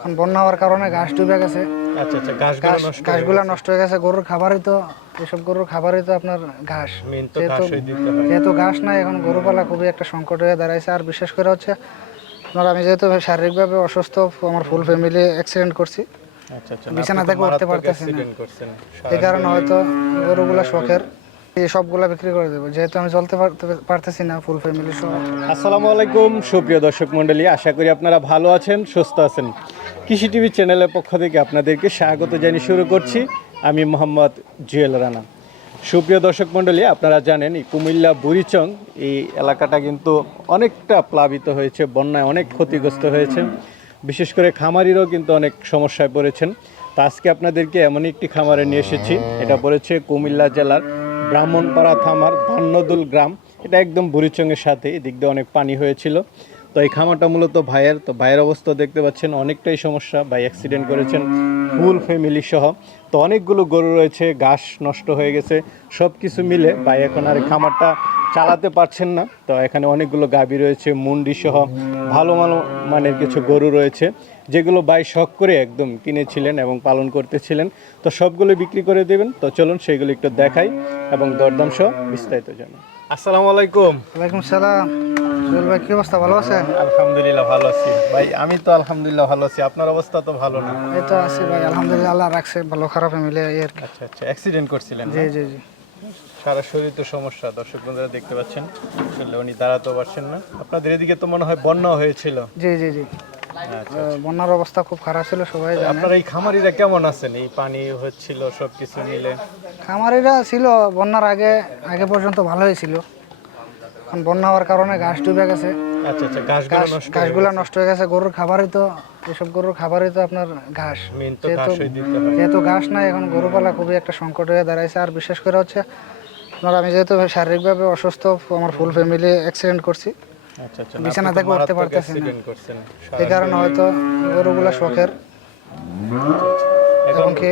এখন বন্যা হওয়ার কারণে ঘাস ডুবে গেছে। আচ্ছা আচ্ছা ঘাস নষ্ট ঘাসগুলো নষ্ট হয়ে গেছে গরুর খাবারই তো এসব গরুর খাবারই তো আপনার ঘাস। যেহেতু ঘাস নাই এখন গরু পালা খুবই একটা সংকট হয়ে দাঁড়াইছে। আর বিশেষ করে হচ্ছে আপনার আমি যেহেতু শারীরিকভাবে অসুস্থ আমার ফুল ফ্যামিলি অ্যাক্সিডেন্ট করছি। আচ্ছা আচ্ছা বিছানা থেকে উঠতে পারতেছি না। এই কারণে হয়তো গরুগুলা শখের। এই সবগুলা বিক্রি করে দেবো। যেহেতু আমি চলতে পারতে- পারতেছি না ফুল ফ্যামিলি সহ। আসসালামু আলাইকুম সুপ্রিয় দর্শক মন্ডলী আশা করি আপনারা ভালো আছেন সুস্থ আছেন। কৃষি টিভি চ্যানেলের পক্ষ থেকে আপনাদেরকে স্বাগত জানিয়ে শুরু করছি। আমি মোহাম্মদ জুয়েল রানা। সুপ্রিয় দর্শক মণ্ডলী, আপনারা জানেন এই কুমিল্লা বুড়িচং, এই এলাকাটা কিন্তু অনেকটা প্লাবিত হয়েছে, বন্যায় অনেক ক্ষতিগ্রস্ত হয়েছে। বিশেষ করে খামারিরও কিন্তু অনেক সমস্যায় পড়েছেন। তা আজকে আপনাদেরকে এমন একটি খামারে নিয়ে এসেছি। এটা পড়েছে কুমিল্লা জেলার ব্রাহ্মণপাড়া থামার ধান্যদুল গ্রাম। এটা একদম বুড়িচংয়ের সাথে, এদিক দিয়ে অনেক পানি হয়েছিল। তো এই খামারটা মূলত ভাইয়ের, তো ভাইয়ের অবস্থা দেখতে পাচ্ছেন, অনেকটাই সমস্যা। ভাই অ্যাক্সিডেন্ট করেছেন ফুল ফ্যামিলি সহ। তো অনেকগুলো গরু রয়েছে, ঘাস নষ্ট হয়ে গেছে সব কিছু মিলে ভাই এখন আর খামারটা চালাতে পারছেন না। তো এখানে অনেকগুলো গাভী রয়েছে, মুন্ডি সহ ভালো ভালো মানের কিছু গরু রয়েছে, যেগুলো ভাই শখ করে একদম কিনেছিলেন এবং পালন করতেছিলেন। তো সবগুলো বিক্রি করে দেবেন। তো চলুন সেগুলো একটু দেখাই এবং দরদাম সহ বিস্তারিত জানাই। আসসালামু আলাইকুম। ওয়ালাইকুম সালাম। জুয়েল ভাই কি অবস্থা? ভালো আছেন? আলহামদুলিল্লাহ ভালো আছি। ভাই আমি তো আলহামদুলিল্লাহ ভালো আছি। আপনার অবস্থা তো ভালো না? এই তো আছি ভাই আলহামদুলিল্লাহ আল্লাহ রাখছে ভালো খারাপ মিলে কি। আচ্ছা আচ্ছা অ্যাক্সিডেন্ট করছিলেন জি জি জি। সারা শরীর তো সমস্যা দর্শক বন্ধুরা দেখতে পাচ্ছেন। আসলে উনি দাঁড়াতেও পারছেন না। আপনাদের এদিকে তো মনে হয় বন্যা হয়েছিল। জি জি জি। বন্যার অবস্থা খুব খারাপ ছিল সবাই জানে। আপনারা এই খামারিরা কেমন আছেন? এই পানি হচ্ছিল সব কিছু মিলে? খামারিরা ছিল বন্যার আগে আগে পর্যন্ত ভালোই ছিল। এখন বন্যা হওয়ার কারণে ঘাস ডুবে গেছে। আচ্ছা আচ্ছা নষ্ট ঘাসগুলো নষ্ট হয়ে গেছে গরুর খাবারই তো এসব গরুর খাবারই তো আপনার ঘাস। যেহেতু ঘাস নাই এখন গরু পালা খুবই একটা সংকট হয়ে দাঁড়াইছে। আর বিশেষ করে হচ্ছে আপনার আমি যেহেতু শারীরিকভাবে অসুস্থ আমার ফুল ফ্যামিলি অ্যাক্সিডেন্ট করছি। আচ্ছা আচ্ছা বিছানা থেকে উঠতে পারতেছি না। এই কারণে হয়তো গরুগুলা শখের। এবং কি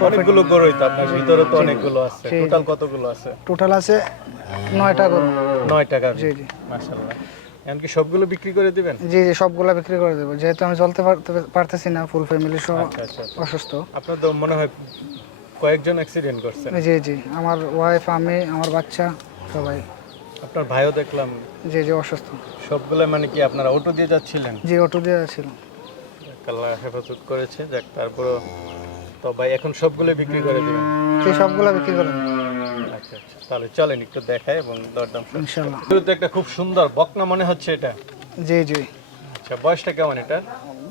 অনেকগুলো গরুই তো আপনার ভিতরে তো অনেকগুলো আছে। টোটাল কতগুলো আছে? টোটাল আছে নয়টা গরু। নয় টাকা জি জি। মাশাআল্লাহ। এমনকি সবগুলো বিক্রি করে দিবেন? জি জি সবগুলা বিক্রি করে দেবো। যেহেতু আমি চলতে পারতে- পারতেছি না ফুল ফ্যামিলি সহ আচ্ছা আচ্ছা আচ্ছা। অসুস্থ। আপনার তো মনে হয় কয়েকজন অ্যাক্সিডেন্ট করছেন। জি জি। আমার ওয়াইফ আমি আমার বাচ্চা সবাই। আপনার ভাইও দেখলাম। যে যে অসুস্থ। সবগুলো মানে কি আপনারা অটো দিয়ে যাচ্ছিলেন? যে অটো দিয়ে ছিল আল্লাহ হেফাজত করেছে। যাক তারপর তো ভাই এখন সবগুলো বিক্রি করে দিবেন? জি সবগুলা বিক্রি করে আচ্ছা আচ্ছা। তাহলে চলেন একটু দেখাই এবং দরদাম শুনি। ইনশাল্লাহ একটা খুব সুন্দর বকনা মনে হচ্ছে এটা। জি জি। আচ্ছা বয়সটা কেমন এটা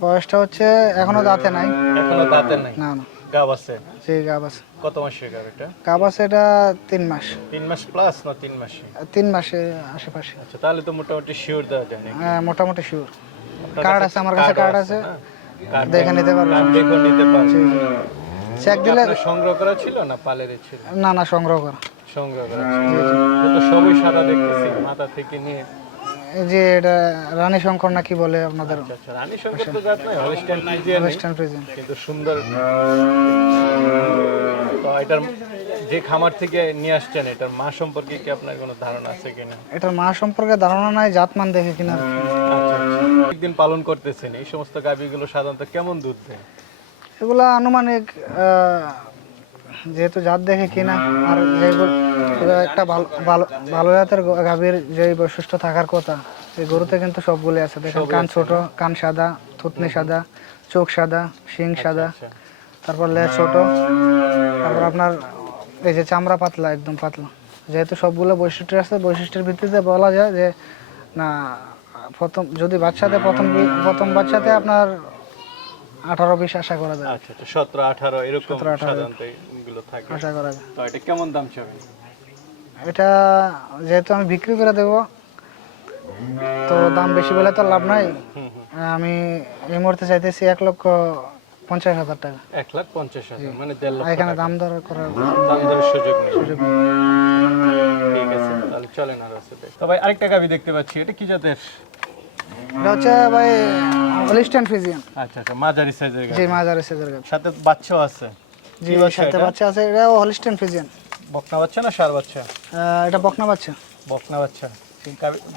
বয়সটা হচ্ছে এখনও দাঁতে নাই। এখনও দাঁতের নাই? না না। গাব আছে? জি গাব আছে। কত মাসের গাব এটা? গাব আছে এটা তিন মাস। তিন মাস প্লাস না তিন মাসে? তিন মাসে আশেপাশে। আচ্ছা তাহলে তো মোটামুটি শিওর দেওয়া যায়? হ্যাঁ, মোটামুটি শিওর কার্ড আছে আমার কাছে কার্ড আছে? দেখে নিতে পারবেন। কার্ড দেখেও নিতে পারবেন। চেক দিলে সংগ্রহ করা ছিল না পালের ছিল? না না সংগ্রহ করা। সংগ্রহ করা ছিল। তো সবই সাদা দেখতেছি মাথা থেকে নিয়ে। যে এটা রানী শঙ্কর না কি বলে আপনাদের? আচ্ছা আচ্ছা রানী শঙ্কর তো জাত নাই হলিস্টাইন ফ্রিজিয়ান ওয়েস্টার্ন প্রেজেন্ট কিন্তু সুন্দর। তো এটার যে খামার থেকে নিয়ে আসছেন এটার মা সম্পর্কে কি আপনার কোনো ধারণা আছে কিনা? এটার মা সম্পর্কে ধারণা নাই জাতমান দেখে কিনা। আচ্ছা আচ্ছা। একদিন পালন করতেছেন এই সমস্ত গাভীগুলো সাধারণত কেমন দুধ দেয়? এগুলা আনুমানিক যেহেতু জাত দেখে কিনা আর একটা ভালো ভালো ভালো জাতের গাভীর যে বৈশিষ্ট্য থাকার কথা এই গরুতে কিন্তু সবগুলি আছে। দেখেন কান ছোট কান সাদা থুতনি সাদা চোখ সাদা শিং সাদা আচ্ছা। তারপর লেজ ছোট তারপর আপনার এই যে চামড়া পাতলা একদম পাতলা। যেহেতু সবগুলো বৈশিষ্ট্য আছে বৈশিষ্ট্যের ভিত্তিতে বলা যায় যে না প্রথম যদি বাচ্চাতে প্রথম প্রথম বাচ্চাতে আপনার আঠারো বিশ আশা করা যায়। আচ্ছা আচ্ছা সতেরো আঠারো এরকম 17, 18 সাধারণত এগুলো থাকে। আশা করা যায়। তো এটা কেমন দাম চাবেন? এটা যেহেতু আমি বিক্রি করে দেব তো দাম বেশি বলে তো লাভ নাই। আমি এই মুহূর্তে চাইতেছি এক লক্ষ পঞ্চাশ হাজার টাকা। এক লাখ পঞ্চাশ হাজার মানে দেড় লক্ষ এখানে দাম দর করার দাম দরের সুযোগ নেই। সুযোগ। ঠিক আছে তাহলে চলেন আর আছে। তো ভাই আরেকটা গাভী দেখতে পাচ্ছি এটা কি জাতের? এটা হচ্ছে ভাই হলিস্টান ফিজিয়ান। আচ্ছা আচ্ছা মাঝারি সাইজের গাভী জি গাছ সাথে বাচ্চাও আছে। জি সাথে বাচ্চা আছে এটাও হলিস্টান ফিজিয়ান। বকনা বাচ্চা না সার বাচ্চা? এটা বকনা বাচ্চা। বকনা বাচ্চা।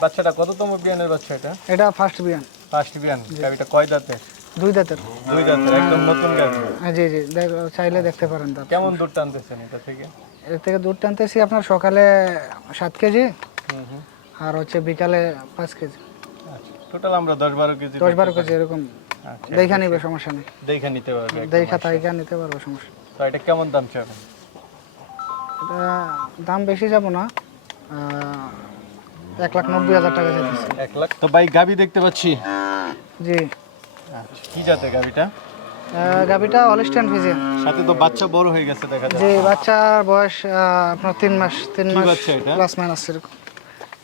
বাচ্চাটা কততম বিয়ানের বাচ্চা এটা? এটা ফার্স্ট বিয়ান। ফার্স্ট বিয়ান। গাভীটা কয় দাঁতে দুই দাঁতের। দুই দাঁতের একদম নতুন গাভী জি জি দেখ- চাইলে দেখতে পারেন দাঁত কেমন দুধ টানতেছেন এটা থেকে? এর থেকে দুধ টানতেছি আপনার সকালে সাত কেজি আর হচ্ছে বিকালে পাঁচ কেজি। টোটাল আমরা দশ বারো কেজি দশ বারো কেজি এরকম আচ্ছা দেখা নিবে সমস্যা নেই। দেখে নিতে পারবে দেখা তাইকা নিতে পারব সমস্যা তো এটা কেমন দাম চাবেন? এটা দাম বেশি যাব না এক লাখ নব্বই হাজার টাকা চাইতেছি এক লাখ? তো ভাই গাবি দেখতে পাচ্ছি। জি। আচ্ছা কি জাতের গাবিটা? আহ, গাভিটা হলিস্টান ফিজিয়ান সাথে তো বাচ্চা বড় হয়ে গেছে দেখা যায় যে বাচ্চার বয়স আপনার তিন মাস তিন মাস এটা? প্লাস মাইনাস এরকম।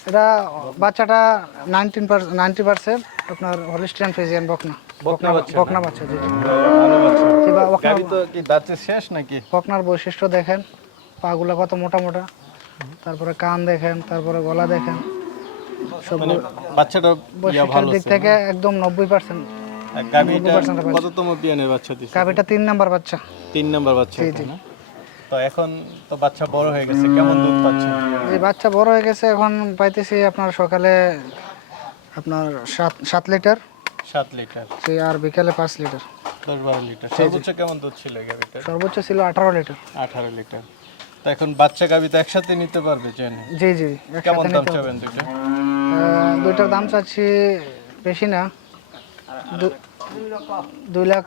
এটা বাচ্চাটা নাইনটিন নাইনটি পার্সেন্ট আপনার হলিস্টিয়ান ফিজিয়ান বকনা। বকনা বাচ্চা। জি। তো কি শেষ নাকি? বকনার বৈশিষ্ট্য দেখেন পাগুলা কত মোটা মোটা। তারপরে কান দেখেন তারপরে গলা দেখেন। সব মানে বাচ্চাটা বৈশিষ্ট্যের দিক থেকে একদম নব্বই পার্সেন্ট আর গাবিটা 90% বাচ্চা। কততম বিয়ানের বাচ্চা দিছে? গাভিটা তিন নাম্বার বাচ্চা। তিন নাম্বার বাচ্চা জি, জি। তো এখন তো বাচ্চা বড় হয়ে গেছে কেমন দুধ পাচ্ছে? এই বাচ্চা বড় হয়ে গেছে এখন পাইতেছি আপনার সকালে আপনার সাত সাত লিটার। সাত লিটার। সেই আর বিকালে পাঁচ লিটার। দশ বারো লিটার। সর্বোচ্চ কেমন দুধ ছিল এই সর্বোচ্চ ছিল আঠারো লিটার। আঠারো লিটার। তো এখন বাচ্চা গাবি তো একসাথে নিতে পারবে জেনে? জি জি কেমন দাম চাবেন দুইটা? দুইটার দাম চাচ্ছি বেশি না। দুই লাখ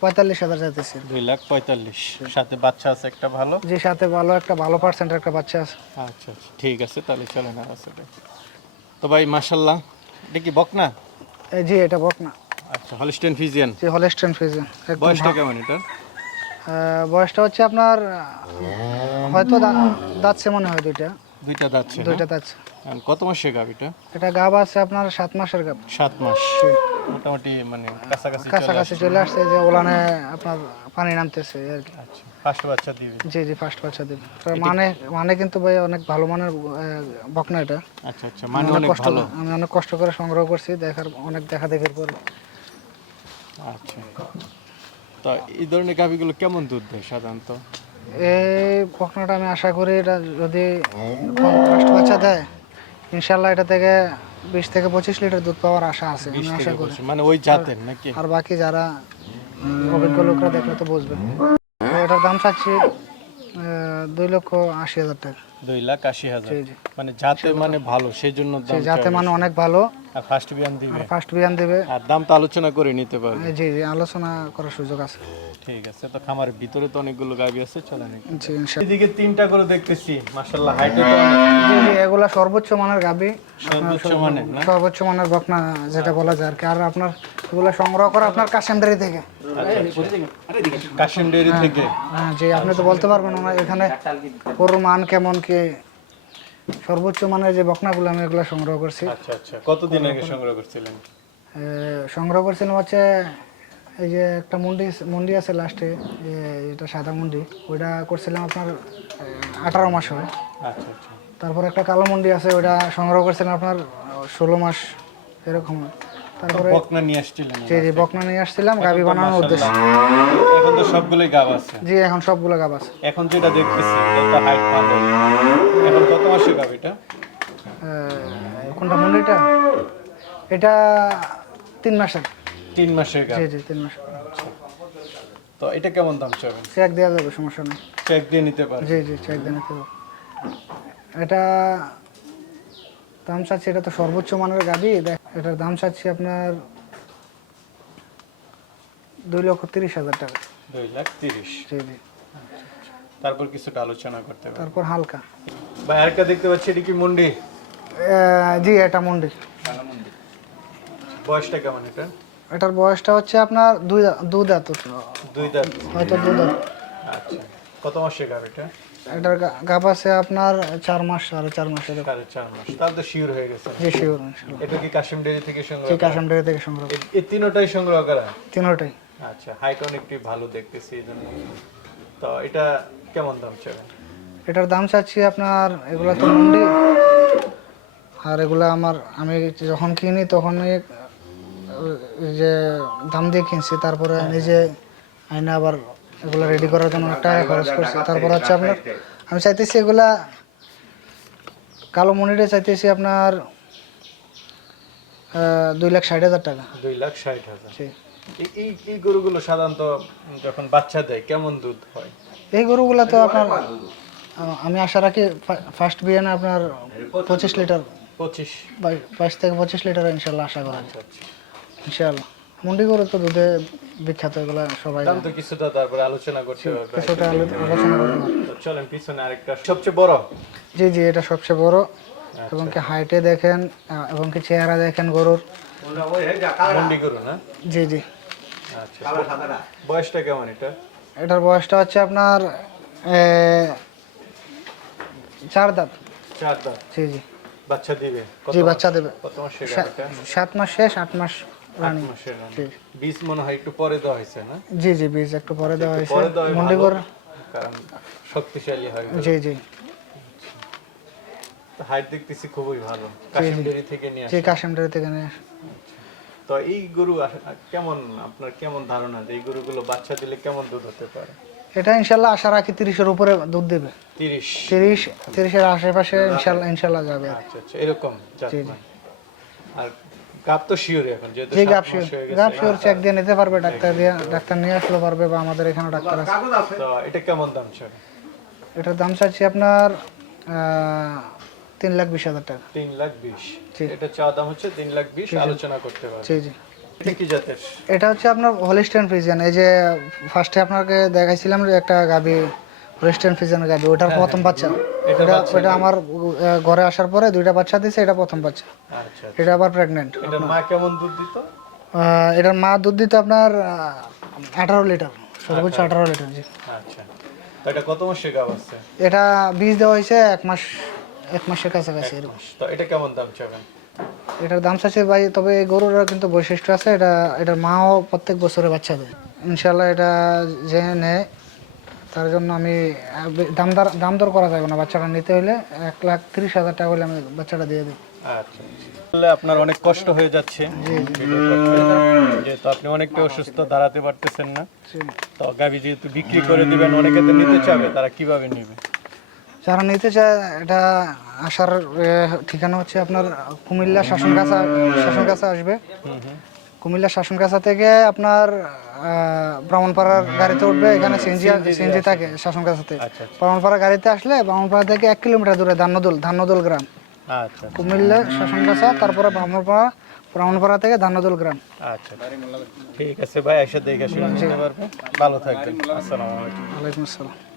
পঁয়তাল্লিশ হাজার চাইতেছি দুই লাখ পঁয়তাল্লিশ। সাথে বাচ্চা আছে একটা ভালো? যে সাথে ভালো একটা ভালো পার্সেন্টের একটা বাচ্চা আছে। আচ্ছা আচ্ছা ঠিক আছে তাহলে চলেন আর আছে তো ভাই মাশাল্লাহ এটা কি বকনা? এই জি এটা বক না আচ্ছা হলিস্টেন ফিজিয়ান যে হলেস্টেন ফিজ একদম বয়সটা কেমন এটা বয়সটা হচ্ছে আপনার হয়তো দাঁতছে মনে হয় দুইটা। দুইটা যাচ্ছে দুইটা দাঁতছে। কত মাসে গাবিটা এটা? গাব আছে আপনার সাত মাসের গাব। সাত মাস। মোটামুটি মানে কাছাকাছি কাছাকাছি চলে আসছে যে ওলানে আপনার পানি নামতেছে আর কি। আচ্ছা ফার্স্ট বাচ্চা দিবে। জি জি ফার্স্ট বাচ্চা দিবে। মানে মানে কিন্তু ভাই অনেক ভালো মানের বকনা এটা। আচ্ছা আচ্ছা মানে অনেক ভালো। আমি অনেক কষ্ট করে সংগ্রহ করছি দেখার অনেক দেখা দেখার পরে। আচ্ছা। তো এই ধরনের গাভিগুলো কেমন দুধ দেয় সাধারণত? এই বকনাটা আমি আশা করি এটা যদি ফার্স্ট বাচ্চা দেয় ইনশাল্লাহ এটা থেকে বিশ থেকে পঁচিশ লিটার দুধ পাওয়ার আশা আছে আমি আশা করি। মানে ওই জাতের নাকি? আর বাকি যারা অভিজ্ঞ লোকরা দেখলে তো বুঝবে এটার দাম চাচ্ছি দুই লক্ষ আশি হাজার টাকা। দুই লাখ আশি হাজার। মানে যাতে মানে ভালো সেই জন্য যাতে মানে অনেক ভালো। আর ফার্স্ট বিয়ান দিবে। আর ফার্স্ট বিয়ান দেবে। আর দাম তো আলোচনা করে নিতে পারবে। জি জি আলোচনা করার সুযোগ আছে। ঠিক আছে তো ভিতরে তো অনেকগুলো গাভি আছে চলেন জি ইনশাল্লাহ। এদিকে তিনটা করে দেখতেছি মাশাল্লাহ হাইটে তো অনেক। জি জি এগুলা সর্বোচ্চ মানের গাবি। সর্বোচ্চ মানের না? সর্বোচ্চ মানের বকনা যেটা বলা যায় আর কি। আর আপনার এগুলো সংগ্রহ করা আপনার কাশেমদারি থেকে। কাশিম ডেয়ারি থেকে হ্যাঁ জি আপনি তো বলতে পারবেন ওনার এখানে গরুর মান কেমন কি? সর্বোচ্চ মানের যে বকনাগুলো আমি এগুলো সংগ্রহ করছি। আচ্ছা আচ্ছা। কতদিন আগে সংগ্রহ করছিলেন? সংগ্রহ করছিলাম হচ্ছে এই যে একটা মুন্ডি মুন্ডি আছে লাস্টে এটা সাদা মুন্ডি ওইটা করছিলাম আপনার আঠারো মাস হয়। আচ্ছা আচ্ছা। তারপর একটা কালো মুন্ডি আছে ওইটা সংগ্রহ করছিলাম আপনার ষোলো মাস এরকম। তারপরে বকনা নিয়ে আসছিলেন যে যে বকনা নিয়ে আসছিলাম গাবি বানানোর উদ্দেশ্যে। এখন তো সবগুলোই গাব আছে। জি এখন সবগুলো গাব আছে। এখন যেটা দেখতেছি এটা হাইট ভালো এখন কত মাসে গাব এটা? কোনটা মুন্ডিটা এটা? তিন মাসের। তিন মাসের গাব। জি জি তিন মাস তো এটা কেমন দাম চাবেন? চেক দেওয়া যাবে সমস্যা নেই। চেক দিয়ে নিতে পারবে জি জি চেক দিয়ে নিতে হবে। এটা দাম চাচ্ছি এটা তো সর্বোচ্চ মানের গাবি দেখ এটার দাম চাচ্ছি আপনার দুই লক্ষ তিরিশ হাজার টাকা। দুই লাখ তিরিশ। জি জি। তারপর কিছুটা আলোচনা করতে তারপর হালকা। ভাই আরেকটা দেখতে পাচ্ছি এটা কি মন্ডি? জি এটা মুন্ডি। বয়সটা কেমন এটা? এটার বয়সটা হচ্ছে আপনার দুই দা- দু দাঁত। দুই দাঁত। হয়তো দু দাঁত। আচ্ছা। কত মাসের গাব এটা এটার গাব আছে আপনার চার মাস সাড়ে চার মাস সাড়ে চার মাস। তাহলে তো শিওর হয়ে গেছে। জি শিওর এটা কি কাশিম ডেয়ারি থেকে সংগ্রহ ঠিক আসাম ডেরি থেকে সংগ্রহ এই তিনোটাই সংগ্রহ করা? তিনোটাই। আচ্ছা হাইট অনেকটি ভালো দেখতেছি এই জন্য। তো এটা কেমন দাম চাবেন এটার দাম চাচ্ছি আপনার এগুলা তো মুন্ডি। আর এগুলা আমার আমি যখন কিনি এই যে দাম দিয়ে কিনছি তারপরে নিজে আইনা আবার এগুলা রেডি করার জন্য অনেক টাকা খরচ করছি। তারপর হচ্ছে আপনার আমি চাইতেছি এগুলা কালো মনিটে চাইতেছি আপনার দুই লাখ ষাট হাজার টাকা। দুই লাখ ষাট হাজার। এই- এই গরুগুলো সাধারণত যখন বাচ্চা দেয় কেমন দুধ হয়? এই গরুগুলো তো আপনার আমি আশা রাখি ফার্স্ট বিয়ানে আপনার পঁচিশ লিটার পঁচিশ। বাই- বাইশ থেকে পঁচিশ লিটার ইনশাল্লাহ আশা করা যায়। ইনশাল্লাহ। মুন্ডি গরু তো দুধে বিখ্যাত এগুলো সবাই দাম তো কিছুটা তারপরে আলোচনা করতে হবে। কিছুটা আলোচনা করতে তো চলেন পিছনে আরেকটা। সবচেয়ে বড়? জি জি এটা সবচেয়ে বড়। এবং কি হাইটে দেখেন এবং কি চেহারা দেখেন গরুর। মন্ডি গরু না? জি জি। আচ্ছা। বয়সটা কেমন এটা? এটার বয়সটা হচ্ছে আপনার চার দাঁত। চার দাঁত? জি জি। বাচ্চা দিবে? জি বাচ্চা দেবে। সাত মাস শেষ আট মাস রানিং। বীজ মনে হয় একটু পরে দেওয়া হয়েছে না? জি জি বীজ একটু পরে দেওয়া হয়েছে। পরে দেওয়া মুন্ডি গরু কারণ শক্তিশালী হয় জি জি। হাইট দেখতেছি খুবই ভালো। কাশ্মীরি থেকে নিয়ে জি আসা। থেকে নিয়ে আসে। তো এই গরু কেমন আপনার কেমন ধারণা যে এই গরুগুলো বাচ্চা দিলে কেমন দুধ হতে পারে? এটা ইনশাল্লাহ আশা রাখি তিরিশের উপরে দুধ দেবে। তিরিশ। তিরিশ তিরিশের আশেপাশে ইনশাল্লাহ ইনশাল্লাহ যাবে। আচ্ছা আচ্ছা এরকম। আর গাপ তো শিওর এখন যেহেতু জি গাপ শিওর গাপ শিওর চেক দিয়ে নিতে পারবে ডাক্তার দিয়ে ডাক্তার নিয়ে আসলে পারবে বা আমাদের এখানে ডাক্তার আছে। তো এটা কেমন দাম স্যার এটার দাম চাচ্ছি আপনার তিন লাখ বিশ হাজার টাকা। তিন লাখ বিশ। এটা দাম হচ্ছে তিন লাখ বিশ আলোচনা করতে পারবে। জি জি। এটা হচ্ছে আপনার হলিস্টেন ফ্রিজিয়ান এই যে ফার্স্টে আপনাকে দেখাইছিলাম যে একটা গাবি হলিস্টেন ফ্রিজিয়ান গাবি ওটার প্রথম বাচ্চা। এটা এটা আমার ঘরে আসার পরে দুইটা বাচ্চা দিছে এটা প্রথম বাচ্চা। আচ্ছা এটা আবার প্রেগনেন্ট এটার মা কেমন দুধ দিত? এটার মা দুধ দিতে আপনার আঠারো লিটার সর্বোচ্চ আঠারো লিটার। জি। আচ্ছা। তো এটা কত মাসের গাব আছে? এটা বীজ দেওয়া হয়েছে এক মাস এক মাসের কাছাকাছি এরকম। তো এটা কেমন দাম চাবেন? এটার দাম চাচ্ছে ভাই তবে গরুর কিন্তু বৈশিষ্ট্য আছে এটা এটার মাও প্রত্যেক বছরে বাচ্চা দেয়। ইনশাল্লাহ এটা যে নেয় তার জন্য আমি দাম দর দাম দর করা যাবে না। বাচ্চাটা নিতে হলে এক লাখ তিরিশ হাজার টাকা হলে আমি বাচ্চাটা দিয়ে দিই। আচ্ছা তাহলে আপনার অনেক কষ্ট হয়ে যাচ্ছে। যেহেতু আপনি অনেকটা অসুস্থ দাঁড়াতে পারতেছেন না। তো গাবি যেহেতু বিক্রি করে দিবেন অনেকে তো নিতে চাবে তারা কীভাবে নিবে? যারা নিতে চায় এটা আসার ঠিকানা হচ্ছে আপনার কুমিল্লা শাসনগাছা শাসনগাছা আসবে। হুম হুম। কুমিল্লা শাসনগাছা থেকে আপনার ব্রাহ্মণপাড়ার গাড়িতে উঠবে এখানে সিএনজি সিএনজি থাকে শাসনগাছাতে আচ্ছা আচ্ছা। ব্রাহ্মণপাড়া গাড়িতে আসলে ব্রাহ্মণপাড়া থেকে এক কিলোমিটার দূরে ধান্নদুল ধান্নদুল গ্রাম। আচ্ছা কুমিল্লা শাসনগাছা তারপরে ব্রাহ্মণপাড়া ব্রাহ্মণপাড়া থেকে ধান্নদুল গ্রাম। আচ্ছা ঠিক আছে ভাই এসে দেখে ভালো থাকবেন। আসসালামু আলাইকুম। ওয়ালাইকুম আসসালাম।